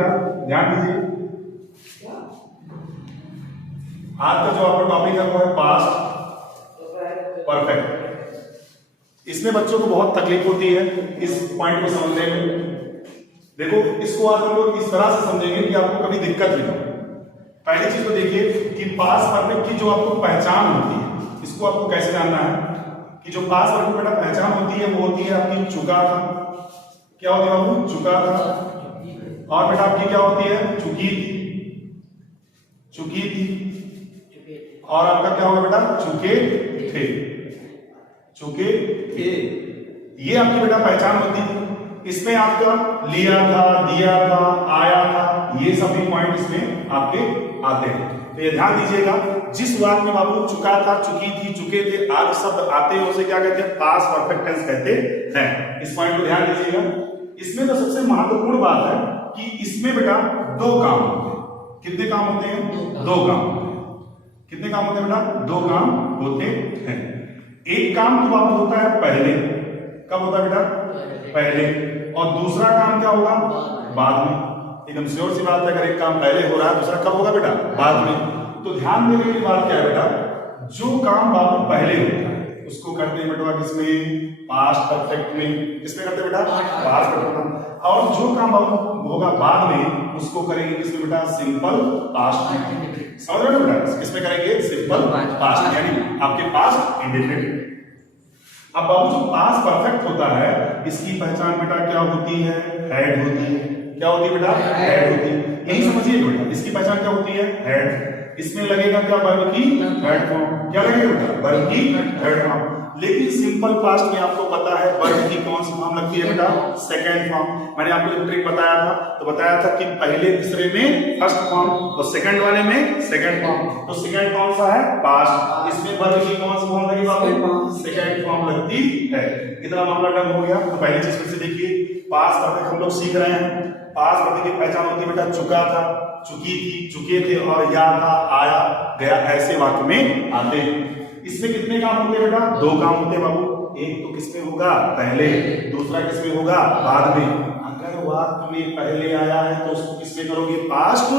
बेटा ध्यान दीजिए, आज का जो आपका टॉपिक है वो है पास्ट परफेक्ट। इसमें बच्चों को बहुत तकलीफ होती है इस पॉइंट को समझने में। देखो इसको आज हम लोग इस तरह से समझेंगे कि आपको कभी दिक्कत नहीं हो। पहली चीज तो देखिए कि पास्ट परफेक्ट की जो आपको पहचान होती है, इसको आपको कैसे जानना है कि जो पास्ट परफेक्ट बेटा पहचान होती है वो होती है आपकी चुका था। क्या होती है बाबू? चुका था। और बेटा आपकी क्या होती है? चुकी थी, चुकी थी। और आपका क्या होगा बेटा? चुके थे, चुके थे। ये आपकी बेटा पहचान होती है। इसमें आपका लिया था, दिया था, आया था, ये सभी पॉइंट इसमें आपके आते हैं। तो ये ध्यान दीजिएगा, जिस वाक्य में बाबू चुका था, चुकी थी, चुके थे आदि शब्द आते हैं उसे क्या कहते हैं? पास्ट परफेक्ट टेंस कहते हैं। इस पॉइंट को ध्यान दीजिएगा। इसमें तो सबसे महत्वपूर्ण बात है कि इसमें बेटा दो काम होते हैं। कितने काम होते हैं? दो काम होते हैं। कितने काम होते हैं बेटा? दो काम होते हैं। एक काम तो बाबू होता है पहले। कब होता है बेटा? पहले। और दूसरा काम क्या होगा? बाद में। एकदम श्योर सी बात है, अगर एक काम पहले हो रहा है दूसरा कब होगा बेटा? बाद में। तो ध्यान देने की बात क्या है बेटा? जो काम बाबू पहले होता है उसको करते हैं बेटा किसमें? पास्ट परफेक्ट में। किसमें करते हैं बेटा? Past perfect. और जो काम बाबू होगा बाद में उसको करेंगे किसमें बेटा? सिंपल पास्ट में। समझ रहे हो बेटा? किसमें करेंगे? सिंपल पास्ट, यानी आपके पास्ट इंडेफिनिट। अब बाबू जो पास्ट परफेक्ट होता है इसकी पहचान बेटा क्या होती है? हेड होती है। क्या होती है बेटा? हेड होती है। यही समझिए बेटा, इसकी पहचान क्या होती है? हेड। इसमें लगेगा क्या? वर्ब की हेड फॉर्म। क्या लगेगा बेटा? वर्ब की हेड फॉर्म। लेकिन सिंपल पास्ट में आपको पता है वर्ब की कौन सी फॉर्म लगती है बेटा? Second form. मैंने आपको जो ट्रिक बताया था तो बताया था कि पहले तीसरे में फर्स्ट फॉर्म और सेकंड वाले में सेकंड फॉर्म। तो सेकंड कौन सा है? पास्ट। इसमें वर्ब की कौन सी फॉर्म लगेगी आपको? सेकंड फॉर्म लगती है। इतना मामला डन हो गया। तो पहली चीज फिर से देखिए, पास्ट परफेक्ट हम लोग सीख रहे हैं। पास्ट परफेक्ट की पहचान होती है बेटा चुका था, चुकी थी, चुके थे और या था, आया, गया, ऐसे वाक्य में आते हैं। इसमें कितने काम होते हैं बेटा? दो काम होते हैं बाबू। एक तो किसमें होगा? पहले। दूसरा किसमें होगा? बाद में। अगर वाक्य में पहले आया है तो उसको किसमें करोगे? पास्ट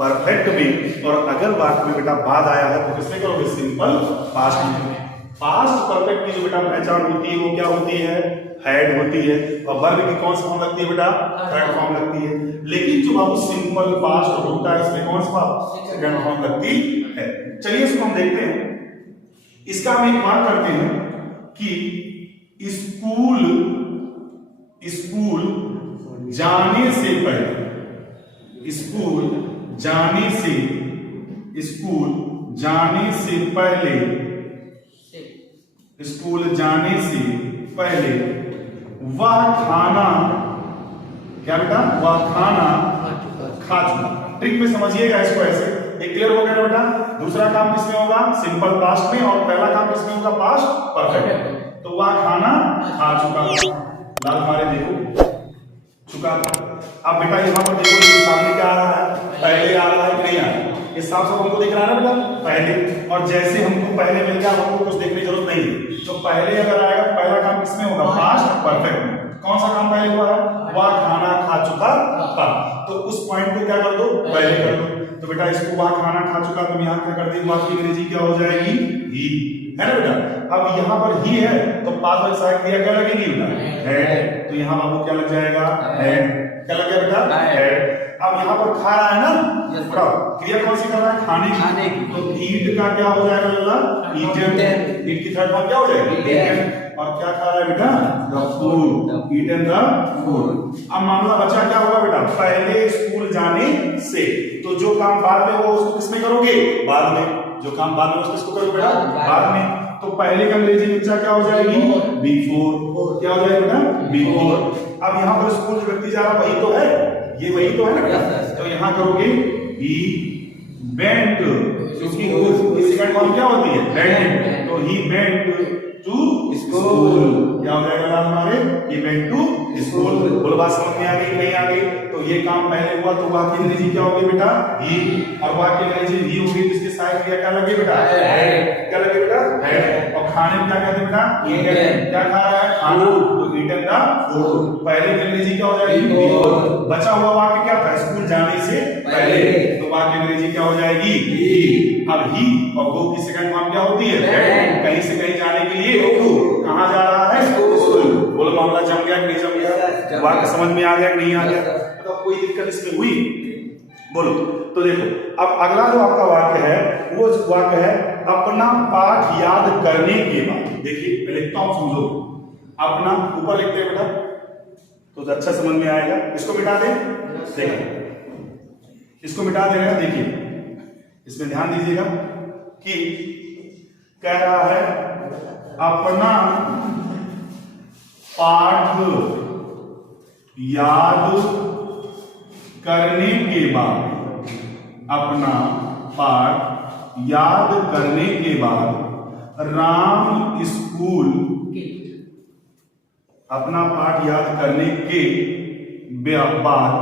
परफेक्ट में। और अगर वाक्य में बेटा बाद आया है तो किसमें करोगे? सिंपल पास्ट में। पास्ट परफेक्ट की जो बेटा पहचान होती है वो क्या होती है? हेड होती है। और वर्ब की कौन सी फॉर्म लगती है बेटा? थर्ड फॉर्म लगती है। लेकिन जो बाबू सिंपल पास्ट होता है इसमें कौन सा? सेकंड फॉर्म लगती है। चलिए इसको हम देखते हैं। इसका हम एक बात करते हैं कि स्कूल जाने से पहले, स्कूल जाने से, स्कूल जाने से पहले, स्कूल जाने से पहले वह खाना, क्या बेटा? वह खाना खा चुका। ट्रिक में समझिएगा इसको ऐसे। एक क्लियर हो गया बेटा? दूसरा काम किसमें होगा? सिंपल पास्ट में। और पहला काम किसमें होगा? Past perfect. तो वह खाना खा चुका। लाल मारे देखो, चुका था। अब बेटा यहाँ पर देखो सामने क्या आ रहा है? पहले आ रहा है कि नहीं आ रहा? इस हिसाब से हमको दिख रहा है ना बेटा? पहले। और जैसे हमको पहले मिल गया हमको कुछ देखने की जरूरत नहीं है। तो पहले अगर आएगा पहला काम किसमें होगा? पास्ट परफेक्ट में। कौन सा काम पहले हुआ है? वह खाना खा चुका था। तो उस पॉइंट को क्या कर दो? पहले कर दो। तो बेटा इसको वह खाना खा चुका, तुम यहाँ क्या कर देंगे? वह की अंग्रेजी क्या हो जाएगी? ही, है ना बेटा? अब यहाँ पर ही है तो पास्ट वाली साइड क्रिया क्या लगेगी बेटा? हेड। तो यहाँ बाबू क्या लग जाएगा? हेड। क्या लग गया बेटा? हेड। अब यहाँ पर खा रहा है ना, क्रिया कौन सी कर रहा है? खाने की। तो ईट का क्या हो जाएगा बेटा? ईटन। ईट की थर्ड फॉर्म क्या हो जाएगी? ईटन। और क्या खा रहा है बेटा? The food. Eaten the food. अब मामला बचा क्या होगा बेटा? पहले स्कूल जाने से। तो जो काम बाद में हो उसको किसमें करोगे? बाद में। जो काम बाद में उसको किसको करोगे बेटा? बाद में। तो पहले का अंग्रेजी में क्या हो जाएगी? बिफोर। क्या हो जाएगा बेटा? बिफोर। अब यहाँ पर स्कूल जो व्यक्ति जा रहा वही तो है, ये वही तो है ना बेटा? तो यहाँ करोगे ही वेंट, क्योंकि सेकंड फॉर्म क्या होती है? वेंट। तो ही वेंट टू स्कूल। क्या हो जाएगा लाल हमारे? He went to school. बोलो बात समझ में आ गई? नहीं आ गई? तो ये काम पहले हुआ तो वाक्य अंग्रेजी क्या होगी बेटा? ही। और वाक्य अंग्रेजी ही होगी तो इसके साथ क्रिया क्या लगे बेटा? हेड। क्या लगे बेटा? हेड। और खाने में क्या कहते हैं बेटा? ईटन। क्या खा रहा है? खाना। तो ईटन द फूड। पहले की अंग्रेजी क्या हो जाएगी? बिफोर। बचा हुआ वाक्य क्या था? स्कूल जाने से पहले। तो वाक्य अंग्रेजी क्या हो जाएगी? ही। अब ही और गो की सेकंड फॉर्म क्या होती है? कहीं से कहीं जाने के लिए कहाँ जा रहा है? स्कूल। बोलो मामला जम गया कि नहीं जम गया? वाक्य समझ में आ गया कि नहीं आ गया? तो कोई दिक्कत इसमें हुई? बोलो। तो देखो अब अगला जो आपका वाक्य है वो वाक्य है अपना पाठ याद करने के बाद। देखिए मैं लिखता हूं, समझो। अपना ऊपर लिखते हैं बेटा तो अच्छा समझ में आएगा। इसको मिटा दे, देखिए इसको मिटा दे रहे हैं। देखिए इसमें ध्यान दीजिएगा कि कह रहा है अपना पाठ याद करने के बाद। अपना पाठ याद करने के बाद राम स्कूल। अपना पाठ याद करने के बाद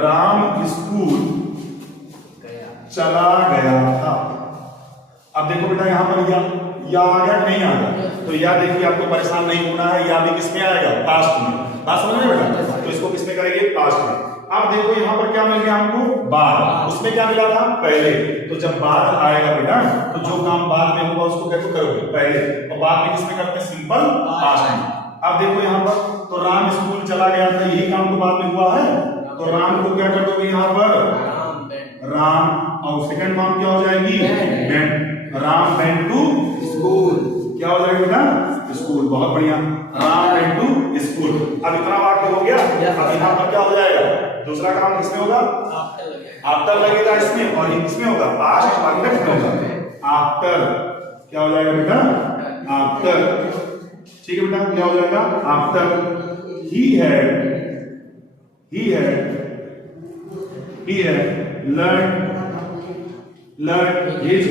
राम स्कूल चला गया था। अब देखो बेटा यहां पर या आ गया नहीं आ गया? तो या देखिए आपको परेशान नहीं होना है, या भी किसमें आएगा? पास्ट में। बात समझ रहे बेटा? तो इसको किसमें करेंगे? पास्ट में। अब देखो यहाँ पर क्या मिल गया हमको? बाद। उसमें क्या मिला था? पहले। तो जब बाद आएगा बेटा तो जो काम बाद में होगा उसको कैसे करोगे? पहले। और बाद में किसमें करते हैं? सिंपल पास्ट में। अब देखो यहाँ पर तो राम स्कूल चला गया था, यही काम तो बाद में हुआ है। तो राम को क्या कर दोगे यहाँ पर? राम। और सेकंड फॉर्म क्या हो जाएगी? Went. Ram went to school. क्या हो जाएगा बेटा? स्कूल। बहुत बढ़िया। Ram went to school. अब इतना वाक्य हो गया। अब यहाँ पर क्या हो जाएगा? दूसरा काम किसमें होगा? आफ्टर लगेगा इसमें, और किसमें होगा? पास्ट परफेक्ट होगा। आफ्टर क्या हो जाएगा बेटा? आफ्टर। ठीक है बेटा, क्या हो जाएगा? After he had learn his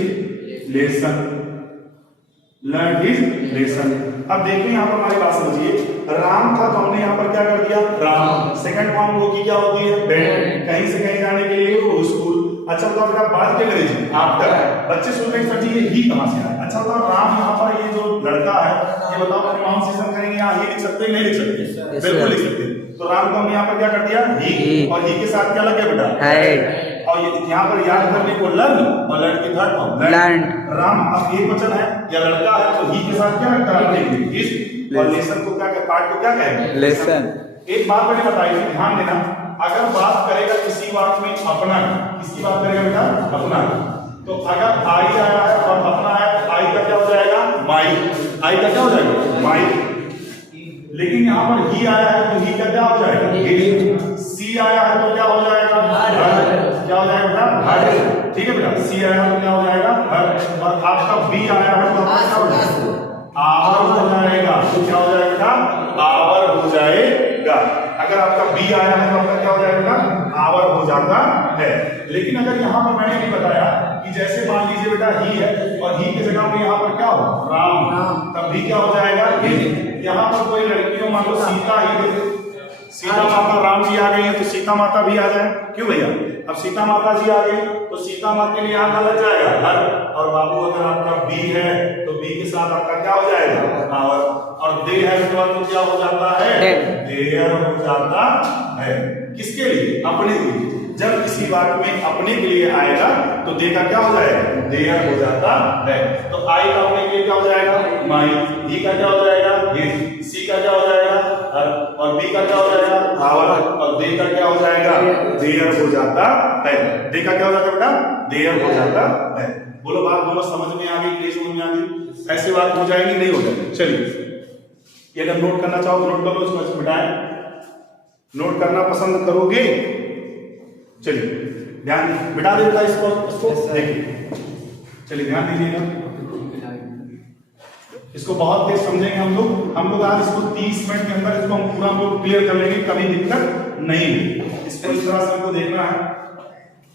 lesson. अब देखिए यहाँ पर हमारी बात समझिए। राम था तो हमने यहाँ पर क्या कर दिया? राम। सेकंड फॉर्म वो की क्या होती है? वेंट। कहीं से कहीं जाने के लिए वो स्कूल। अच्छा बताओ बेटा बात क्या करेगी? आफ्टर। बच्चे सुन रहे सर जी ये ही कहां से आया? अच्छा बताओ राम यहाँ पर ये जो लड़का है ये बताओ प्रोनाउंसिएशन करेंगे यहाँ ही लिख सकते हैं नहीं लिख सकते? बिल्कुल लिख सकते हैं। तो राम को हमने यहाँ पर क्या कर दिया? ही। और ही के साथ क्या लग गया बेटा? हैड। और यहाँ पर याद करने को लर्न, और लर्न की थर्ड फॉर्म लर्न। राम अब एक वचन है या लड़का है तो ही के साथ क्या लगता है? और लेसन को क्या पार्ट को क्या कहेंगे? लेसन। एक बात मैंने बताई थी, ध्यान देना। अगर बात करेगा किसी वाक्य में अपना, किसकी बात करेगा बेटा? अपना। तो अगर आई आया है और अपना है तो आई का क्या हो जाएगा? माई। आई का क्या हो जाएगा? माई। लेकिन यहाँ पर ही आया है तो ही का क्या हो जाएगा? हिज। सी आया है तो क्या हो जाएगा? हर। क्या हो जाएगा बेटा? हर। ठीक है बेटा, सी आया है तो क्या हो जाएगा? हर। और आपका बी आया है तो क्या हो जाएगा? आवर हो जाएगा। तो क्या हो जाएगा बेटा? आवर हो जाएगा। अगर आपका बी आया है तो आपका क्या हो जाएगा? आवर हो जाता है। लेकिन अगर यहाँ पर मैंने नहीं बताया कि जैसे मान लीजिए बेटा ही है और ही की जगह में यहाँ पर क्या हो? राम। तब भी क्या हो जाएगा? यहाँ पर कोई लड़कियों मान लो सीता ही, सीता माता राम जी आ गई है तो सीता माता भी आ जाए। क्यों भैया? अब सीता माता जी आ गई तो सीता माता के लिए आधा लग जाएगा हर। और बाबू अगर आपका बी है तो बी के साथ आपका क्या हो जाएगा? आवर। और दे है तो क्या हो जाता है? देयर हो जाता है। किसके लिए? अपने लिए। जब किसी वाक्य में अपने के लिए आएगा तो दे का क्या हो जाएगा? देयर हो जाता है। तो आई का अपने के लिए क्या हो जाएगा? माई। ही का क्या हो जाएगा? हिज। सी का क्या हो जाएगा? हर। और बी का क्या हो जाएगा? आवर। और दे का क्या हो जाएगा? देयर हो जाता है। दे का क्या हो जाता है बेटा? देयर हो जाता है। बोलो बात बोलो समझ में आ गई? क्लियर समझ में आ गई? ऐसे बात हो जाएगी नहीं हो जाएगी? चलिए ये अगर नोट करना चाहो तो नोट कर लो, इसको मिटाएं। नोट करना पसंद करोगे? चलिए ध्यान बिठा देगा इसको देखिए। चलिए ध्यान दीजिएगा, इसको बहुत तेज समझेंगे हम लोग आज इसको 30 मिनट के अंदर इसको हम पूरा क्लियर कर लेंगे, कभी दिक्कत नहीं। इसको इस तरह से हमको देखना है।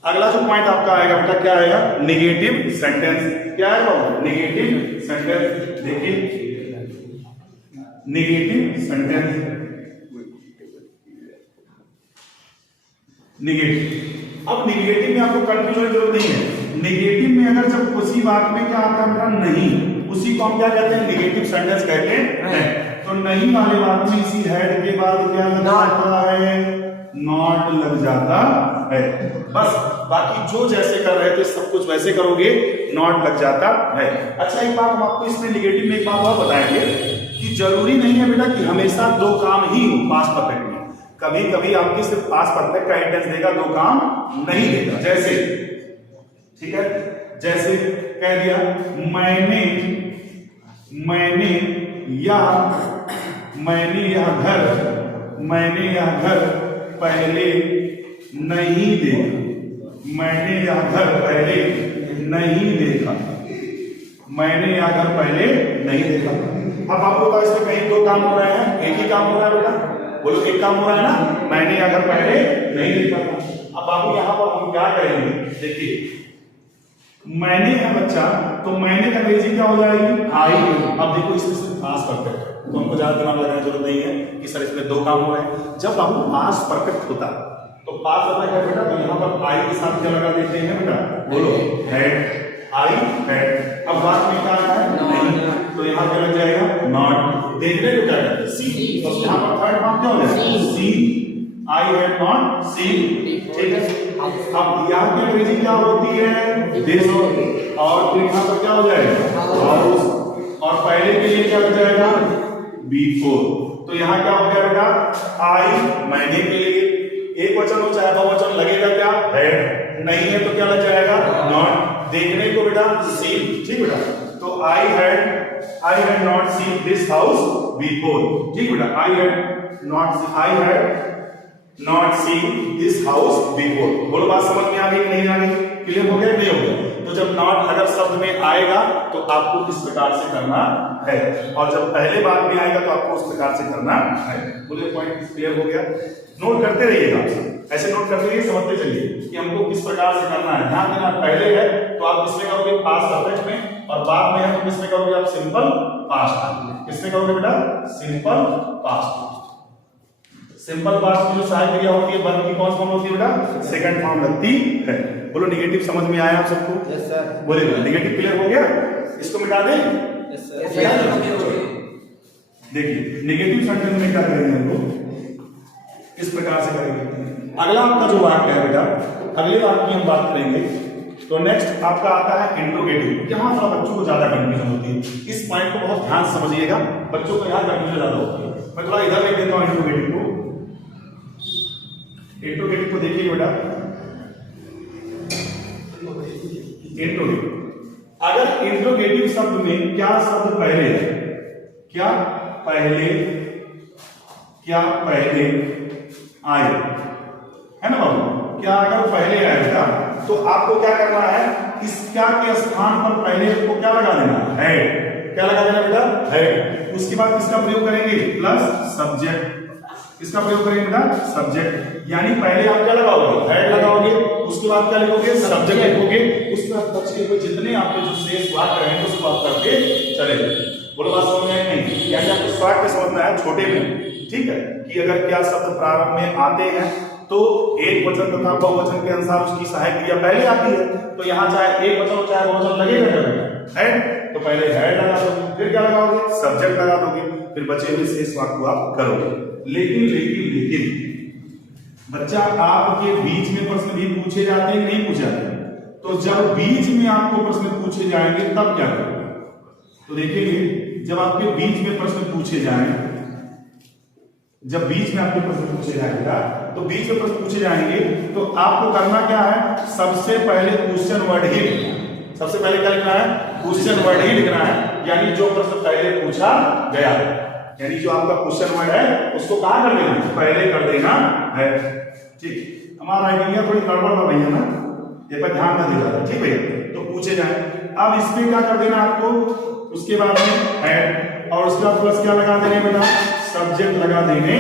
अगला जो पॉइंट आपका आएगा बेटा क्या आएगा? Negative sentence. क्या आएगा? Negative sentence. देखिए नेगेटिव सेंटेंस। नेगेटिव। अब नेगेटिव में आपको कंफ्यूजन की जरूरत नहीं है। नेगेटिव में अगर जब उसी वाक्य में क्या आता है बेटा? नहीं, उसी को हम क्या कहते हैं, नेगेटिव सेंटेंस कहते हैं। तो नहीं वाले वाक्य में इसी हेड के बाद क्या लग जाता है, नॉट लग जाता है। बस बाकी जो जैसे कर रहे थे सब कुछ वैसे करोगे, नॉट लग जाता है। अच्छा एक बात हम आपको इसमें नेगेटिव में एक बात और बताएंगे कि जरूरी नहीं है बेटा कि हमेशा दो काम ही हो पास्ट परफेक्ट में। कभी कभी आपकी सिर्फ पास्ट परफेक्ट का टेंस देगा, दो काम नहीं देगा। जैसे ठीक है, जैसे कह दिया मैंने यह घर पहले नहीं देखा, मैंने यह घर पहले नहीं देखा, मैंने यह घर पहले नहीं देखा। अब आपको पता है इसमें कहीं दो काम हो रहे हैं, एक ही काम हो रहा है बेटा, बोलो एक काम हो रहा है ना, मैंने यह घर पहले नहीं देखा था। अब बाबू यहाँ पर हम क्या करेंगे, देखिए मैंने है बच्चा, तो मैंने का अंग्रेजी क्या हो जाएगी, आई। अब देखो इसमें सिर्फ पास्ट परफेक्ट है, तो हमको ज्यादा दिमाग लगाने की जरूरत नहीं है कि सर इसमें दो काम हो रहे हैं। जब बाबू पास्ट परफेक्ट होता है तो पास्ट परफेक्ट है बेटा, तो यहाँ पर आई के साथ क्या लगा देते हैं बेटा, बोलो हैड, आई हैड। अब बात में क्या है, नहीं, तो यहाँ क्या लग जाएगा, नॉट। देखने को क्या कहते हैं, सी। तो यहाँ पर थर्ड फॉर्म क्या हो जाएगा, सी, आई हैड नॉट सीन। ठीक है, अब यहाँ की अंग्रेजी क्या होती है, दिस, और फिर यहाँ पर क्या हो जाएगा, हाउस, और पहले के लिए क्या हो जाएगा, बिफोर। तो यहाँ क्या हो गया बेटा, आई मैंने के लिए एक वचन हो चाहे बहुवचन लगेगा क्या, हैड, नहीं है तो क्या लग जाएगा, नॉट। देखने को बेटा सीन, ठीक बेटा, तो I had not seen this house before. ठीक बेटा, I had not seen this house before. बोलो बात समझ में आ गई नहीं आ गई, क्लियर हो गया नहीं हो गया। तो जब नॉट अगर शब्द में आएगा तो आपको किस प्रकार से करना है, और जब पहले बात में आएगा तो आपको उस प्रकार से करना है। बोले पॉइंट क्लियर हो गया, नोट करते रहिएगा, ऐसे नोट करते रहिए, समझते चलिए कि हमको किस प्रकार से करना है। ध्यान देना, पहले है तो आप किसमें करोगे, पास्ट परफेक्ट में, और बाद में है तो किसमें करोगे आप, सिंपल पास्ट। किसमें करोगे बेटा, सिंपल पास्ट। सिंपल पास्ट की जो सहायक क्रिया होती है वर्ब की कौन सी फॉर्म होती है बेटा, सेकंड फॉर्म लगती है। बोलो नेगेटिव समझ में आया आप सबको, यस सर। बोलिए नेगेटिव क्लियर हो गया, इसको मिटा दें, यस सर। देखिए नेगेटिव सेंटेंस में क्या करेंगे हम लोग, इस प्रकार से करेंगे। अगला आपका जो वाक्य है बेटा, अगले वाक्य की हम बात करेंगे। तो नेक्स्ट आपका आता है इंट्रोगेटिव। यहाँ थोड़ा बच्चों को ज्यादा कंफ्यूजन होती है, इस पॉइंट को बहुत ध्यान से समझिएगा, बच्चों को यहाँ कंफ्यूजन ज्यादा होती है। मैं थोड़ा इधर ले देता हूँ इंट्रोगेटिव को। इंट्रोगेटिव को देखिए बेटा, इंट्रोगेटिव, अगर इंट्रोगेटिव शब्द में क्या शब्द पहले है, क्या पहले आए, है ना बाबू, क्या अगर पहले आए बेटा तो आपको क्या करना है, इस क्या के स्थान पर पहले को क्या लगा देना, हेड। क्या लगा देना बेटा, हेड। उसके बाद किसका प्रयोग करेंगे, प्लस सब्जेक्ट। किसका प्रयोग करेंगे बेटा, सब्जेक्ट। यानी पहले आप क्या लगाओगे, हेड लगाओगे, उसके बाद क्या लिखोगे, सब्जेक्ट लिखोगे, उसके बाद बच्चे हुए जितने आपके जो शेष वाक्य रहेंगे उसको आप करके चले। बोलो बात समझ में नहीं, यानी आपको शॉर्ट में समझना है, छोटे में, ठीक है, कि अगर क्या शब्द प्रारंभ में आते हैं तो एक वचन तथा बहुवचन के अनुसार उसकी सहायक क्रिया पहले आती है। तो यहाँ चाहे एक वचन हो चाहे बहुवचन लगेगा, हेड, तो पहले हेड लगा दोगे, फिर क्या लगाओगे, सब्जेक्ट लगा दोगे, फिर बचे हुए शेष वाक्य को आप करोगे। लेकिन बच्चा आपके बीच में प्रश्न भी पूछे जाते हैं, नहीं पूछे जाते, तो जब बीच में आपको प्रश्न पूछे जाएंगे तब क्या करोगे। तो देखिए जब आपके बीच में प्रश्न पूछे जाएं, जब बीच में आपके प्रश्न पूछे जाएगा, तो बीच में प्रश्न पूछे जाएंगे तो आपको करना क्या है, सबसे पहले क्वेश्चन वर्ड ही लिखना है। सबसे पहले क्या लिखना है, क्वेश्चन वर्ड ही लिखना है, यानी जो प्रश्न पहले पूछा गया, यानी जो आपका क्वेश्चन वर्ड है उसको कहां कर देना, पहले कर देना है। ठीक, हमारा आइडिया थोड़ी गड़बड़ हो गई है ना, ये पर ध्यान न देना, ठीक है। तो पूछे जाए, अब इसमें क्या कर देना आपको, उसके बाद में हेड, और उसके बाद प्लस क्या लगा देने बेटा, सब्जेक्ट लगा देने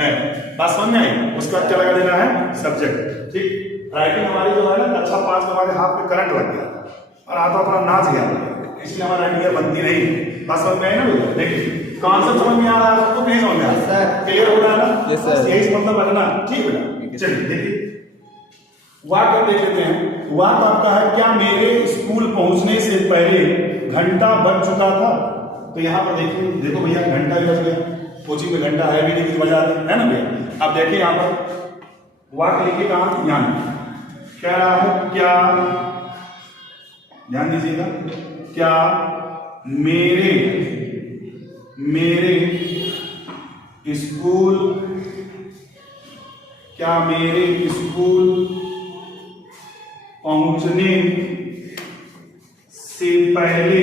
हैं। बात समझ में आई, उसके बाद क्या लगा देना है, सब्जेक्ट। ठीक, राइटिंग हमारी जो है ना कक्षा 5 में हमारे हाथ में करंट लग गया और हाथ अपना नाच गया, इसलिए हमारा आइडिया बनती नहीं। बात समझ में आई ना, देखिए कॉन्सेप्ट समझ में आ रहा है आपको, नहीं समझ में आ रहा है, क्लियर हो रहा है ना, यस सर, यही मतलब रखना, ठीक बेटा। चलिए देखिए वाक्य देख लेते हैं। वाक्य आपका है, क्या मेरे स्कूल पहुंचने से पहले घंटा बज चुका था। तो यहाँ पर देखिए, देखो भैया घंटा भी बज गया, कोचिंग में घंटा है भी नहीं, कुछ बजा है ना भैया। अब देखिए यहाँ पर वाक्य लिखिए कहाँ, यहाँ कह रहा है क्या, ध्यान दीजिएगा, क्या मेरे स्कूल, क्या मेरे स्कूल पहुंचने से पहले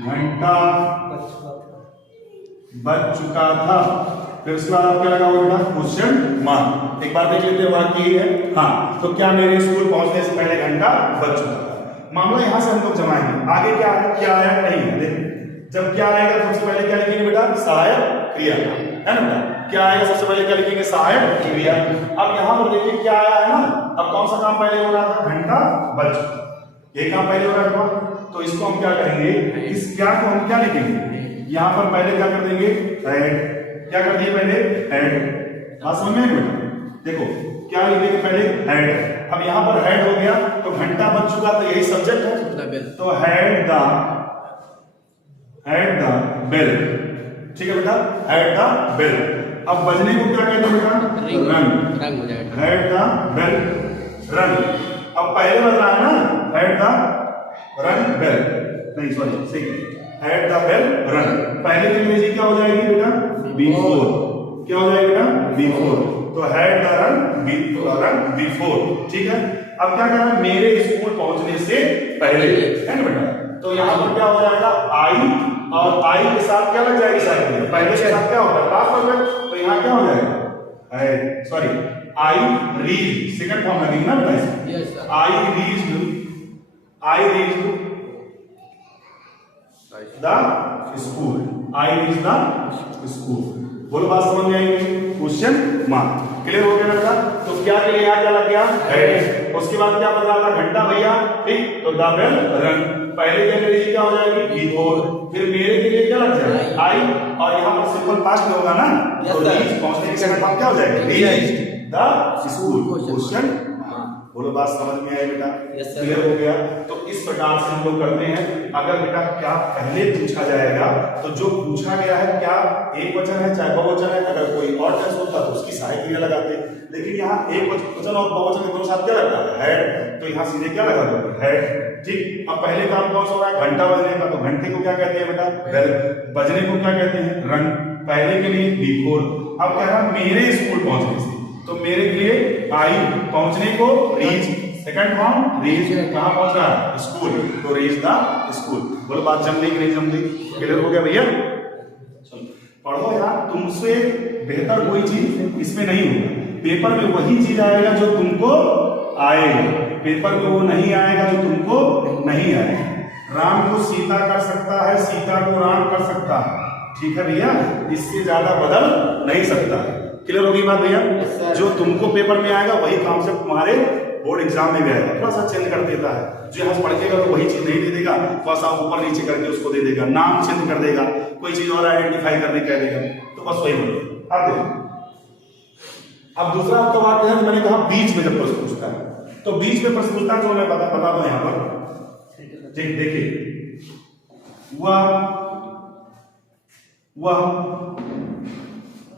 घंटा बज चुका था। फिर उसके बाद आप क्या लगा बेटा, क्वेश्चन मार्क। एक बार देख लेते हैं वाक्य ये है, हाँ, तो क्या मेरे स्कूल पहुंचने से पहले घंटा बज चुका था। मामला यहां से हम लोग जमाएंगे। आगे क्या है, क्या आया नहीं है, देखो जब क्या आएगा सबसे पहले क्या लिखेंगे बेटा, सहायक क्रिया, है ना बेटा। क्या आएगा सबसे पहले, क्या लिखेंगे, सहायक क्रिया। अब यहाँ पर देखिए क्या आया है ना, अब कौन सा काम पहले हो रहा था, घंटा बज चुका, ये काम पहले हो रहा था। तो इसको हम क्या करेंगे, इस क्या को हम क्या लिखेंगे, यहाँ पर पहले क्या कर देंगे, हेड। क्या कर दिए पहले, हेड। बात समझ में बेटा, देखो क्या लिखेंगे पहले, हेड। अब यहाँ पर हेड हो गया तो घंटा बज चुका, तो यही सब्जेक्ट है, तो हेड द बेल, ठीक है बेटा, हेड द बेल। अब बजने को क्या कहते हैं बेटा, रंग हो जाएगा, हेड द बेल रंग। अब पहले बज रहा है ना, हेड द रंग बेल, नहीं सॉरी सही, हेड द बेल रंग। पहले की अंग्रेजी क्या हो जाएगी बेटा, बिफोर। क्या हो जाएगा बेटा, बिफोर। तो हेड द रंग बिफोर, ठीक है। अब क्या करना है, मेरे स्कूल पहुंचने से पहले, है ना बेटा। तो यहाँ पर क्या हो जाएगा, आई, और आई के साथ क्या लग जाएगी, साइड में पहले के साथ क्या होता है, पास्ट परफेक्ट। तो यहाँ क्या हो जाएगा, sorry I reach, second form लगेगी ना बेटा, I reach the school, I reach the school. बोलो बात समझ में आएगी, क्वेश्चन मार्क। क्लियर हो गया बेटा। तो क्या के लिए यहाँ क्या लग गया, हेड। उसके बाद क्या बदला था, घंटा भैया, ठीक, तो द बेल रंग। पहले की अंग्रेजी क्या हो जाएगी, बिफोर। फिर मेरे के लिए क्या लग जाएगा, आई, और यहाँ पर सिंपल पास्ट में होगा ना, तो रीच, पहुंचने के सेकंड फॉर्म क्या हो जाएगा, रीच द स्कूल, क्वेश्चन। बोलो बात समझ में आई बेटा, क्लियर हो गया। तो इस प्रकार से हम लोग करते हैं। अगर बेटा क्या पहले पूछा जाएगा, तो जो पूछा गया है क्या एक वचन है चाहे बहुवचन है, अगर कोई और टेंस होता तो उसकी सहायक क्रिया लगाते, लेकिन यहाँ एक वचन और बहुवचन के दोनों साथ क्या लगता है, हेड। तो यहाँ सीधे क्या लगा दो, हेड, ठीक। अब पहले काम कौन सा हो रहा है, घंटा बजने का, तो घंटे को क्या कहते हैं बेटा, बेल। बजने को क्या कहते हैं, रंग। पहले के लिए बिफोर। अब कह रहा मेरे स्कूल पहुंचने से, तो मेरे के लिए आई, पहुंचने को रीच, सेकंड फॉर्म रीच, कहां पहुंच रहा है, स्कूल, तो रीच द स्कूल। बोलो बात जम गई कि नहीं जम गई, क्लियर हो गया भैया। पढ़ो यार, तुमसे बेहतर कोई चीज इसमें नहीं होगा। पेपर में वही चीज आएगा जो तुमको आएगा, पेपर में वो नहीं आएगा जो तुमको नहीं आएगा। राम को सीता कर सकता है, सीता को राम कर सकता है, ठीक है भैया, इससे ज्यादा बदल नहीं सकता। क्लियर होगी बात भैया। जो तुमको पेपर में आएगा वही कॉन्सेप्ट तुम्हारे बोर्ड एग्जाम में भी आएगा, थोड़ा सा चेंज कर देता है। जो यहाँ पढ़ेगा तो वही चीज नहीं दे देगा, थोड़ा सा ऊपर नीचे करके उसको दे देगा, नाम चेंज कर देगा, कोई चीज और आइडेंटिफाई करने कह देगा, तो बस वही बोलेगा। अब देखो, अब दूसरा आपका वाक्य है, मैंने कहा बीच में जब प्रश्न पूछता है, तो बीच में प्रश्न पूछता है, जो मैं बता दो यहाँ पर, ठीक, देखिए वह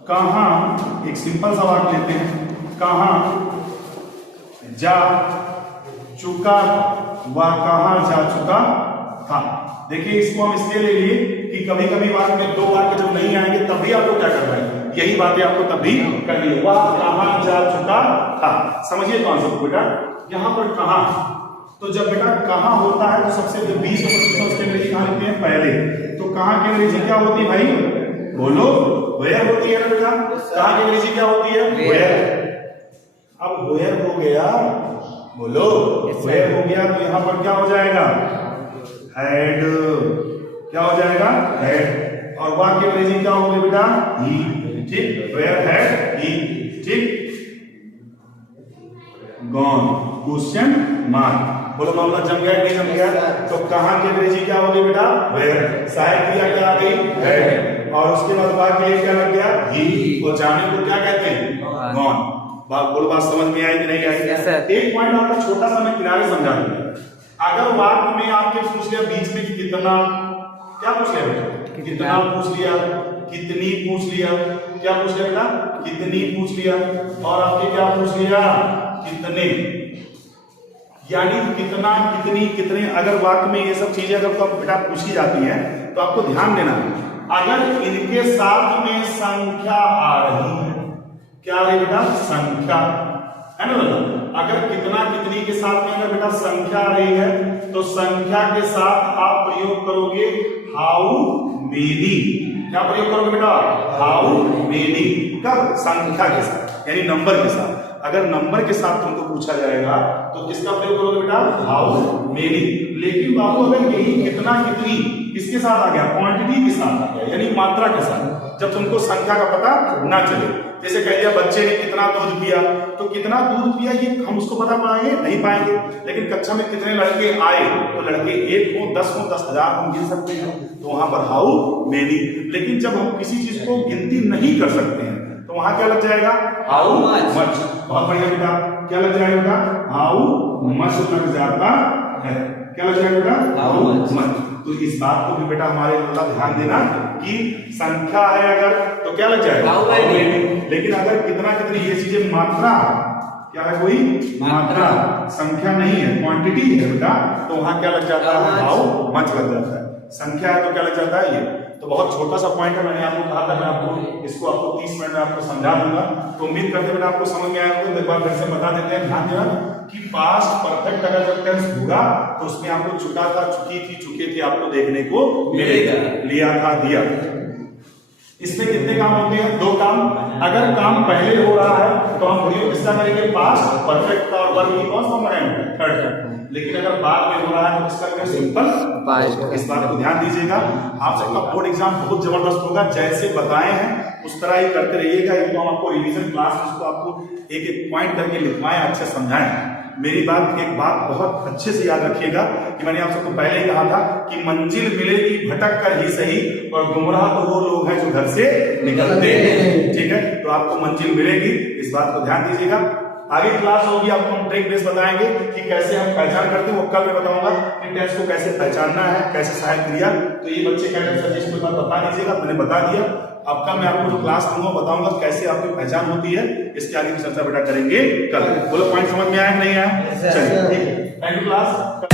कहां, एक सिंपल सा वाक्य लेते हैं, कहां जा चुका, वह कहां जा चुका था। देखिए इसको हम इसलिए ले लिए कि कभी कभी वाक्य में दो वाक्य जब नहीं आएंगे तब भी आपको क्या करना है, यही बातें आपको तब भी करनी है। वह कहां जा चुका था, समझिए कॉन्सेप्ट बेटा। यहां पर कहां, तो जब बेटा कहां होता है तो सबसे जो 20% उसके अंग्रेजी कहां लिखते हैं, पहले। तो कहां की अंग्रेजी क्या होती है भाई, बोलो, वेयर होती है ना बेटा। कहां की अंग्रेजी क्या होती है, वेयर। अब वेयर हो गया, बोलो, वेयर हो गया, तो यहां पर क्या हो जाएगा, हेड। क्या हो जाएगा, हेड। और वह की अंग्रेजी क्या होगी बेटा, ही, ठीक, वेयर हेड ही, ठीक। Gone, question mark. बोलो मामला जम गया नहीं जम गया। तो कहां की अंग्रेजी क्या होगी बेटा, वेयर। सहायक क्रिया क्या आ गई, हेड, और उसके बाद वाक्य क्या लग गया, ही, और जाने को क्या कहते हैं, गॉन। बोलो बात समझ में आई कि नहीं आई? Yes, sir. एक पॉइंट आपका छोटा सा मैं किनारे समझा दूंगा। अगर वाक्य में आपके पूछ लिया बीच में कितना, क्या पूछ लिया बेटा? कितना पूछ लिया, कितनी पूछ लिया, क्या पूछ लिया बेटा? कितनी पूछ लिया, और आपके क्या पूछ लिया? कितने। यानी कितना, कितनी, कितने, अगर वाक्य में ये सब चीजें अगर तो बेटा पूछी जाती हैं तो आपको ध्यान देना है, अगर इनके साथ में संख्या आ रही है, क्या आ रही है बेटा? संख्या, है ना बेटा? अगर कितना, कितनी के साथ में अगर बेटा संख्या आ रही है तो संख्या के साथ आप प्रयोग करोगे हाउ मेनी। क्या प्रयोग करोगे बेटा? How many. कब? संख्या के साथ, यानी नंबर के साथ। अगर नंबर के साथ तुमको पूछा जाएगा तो किसका प्रयोग करोगे बेटा? How many. लेकिन बाबू अगर यही कितना, कितनी किसके साथ आ गया? क्वांटिटी के साथ आ गया, यानी मात्रा के साथ, जब तुमको संख्या का पता ना चले, जैसे कह दिया बच्चे ने कितना दूध पिया, तो कितना दूध पिया ये हम उसको बता पाएंगे? नहीं पाएंगे। लेकिन कक्षा में कितने लड़के आए, तो लड़के 1 हो, 10 हो, 10,000 हम गिन सकते हैं, तो वहां पर हाउ मेनी। लेकिन जब हम किसी चीज को गिनती नहीं कर सकते हैं तो वहां क्या लग जाएगा? How much. बहुत बढ़िया बेटा, क्या लग जाएगा बेटा? हाउ मच लग जाता है। क्या लग जाएगा बेटा? How much. तो इस बात को भी बेटा हमारे मतलब ध्यान देना कि संख्या है अगर तो क्या लग जाएगा? How many. लेकिन अगर कितना, कितनी ये चीजें मात्रा, क्या है? कोई मात्रा, संख्या नहीं है, क्वांटिटी है बेटा, तो वहां क्या लग जाता है? हाउ मच लग जाता है। संख्या है तो क्या लग जाता है? ये तो बहुत छोटा सा पॉइंट है, मैंने आपको कहा था मैं आपको इसको आपको 30 मिनट में आपको समझा दूंगा, तो उम्मीद करते बेटा आपको समझ में आया होगा। एक बार फिर से बता देते हैं, ध्यान देना कि पास्ट परफेक्ट अगर जब टेंस होगा तो उसमें आपको चुका था, चुकी थी, चुके थे आपको देखने को मिलेगा, लिया था, दिया। इसमें कितने काम होते हैं? 2 काम। अगर काम पहले हो रहा है तो हम प्रयोग किसका करेंगे? पास्ट परफेक्ट और वर्ब की कौन सा बनाएंगे? थर्ड। लेकिन अगर बाद में हो रहा है तो किसका करेंगे? Simple past. इस बात को ध्यान दीजिएगा। आप सबका बोर्ड एग्जाम बहुत जबरदस्त होगा, जैसे बताए हैं उस तरह ही करते रहिएगा। एक तो हम आपको रिवीजन क्लास में उसको आपको एक एक पॉइंट करके लिखवाएं, अच्छे समझाएं। मेरी बात, एक बात बहुत अच्छे से याद रखिएगा कि मैंने आप सबको पहले ही कहा था कि मंजिल मिलेगी भटक कर ही सही, और गुमराह तो वो लोग हैं जो घर से निकलते हैं। ठीक है, तो आपको मंजिल मिलेगी, इस बात को ध्यान दीजिएगा। आगे क्लास होगी, आपको हम ट्रिक बेस बताएंगे कि कैसे हम पहचान करते हैं। वो कल मैं बताऊंगा कि टेंस को कैसे पहचानना है, कैसे सहायक क्रिया। तो ये बच्चे कह रहे हैं सर जी इसको बात बता दीजिएगा, मैंने बता दिया। अब कल मैं आपको जो क्लास दूंगा बताऊंगा कैसे आपकी पहचान होती है, इसके आगे की चर्चा बेटा करेंगे कल। बोलो पॉइंट समझ में आया कि नहीं आया? चलिए ठीक है, थैंक यू क्लास।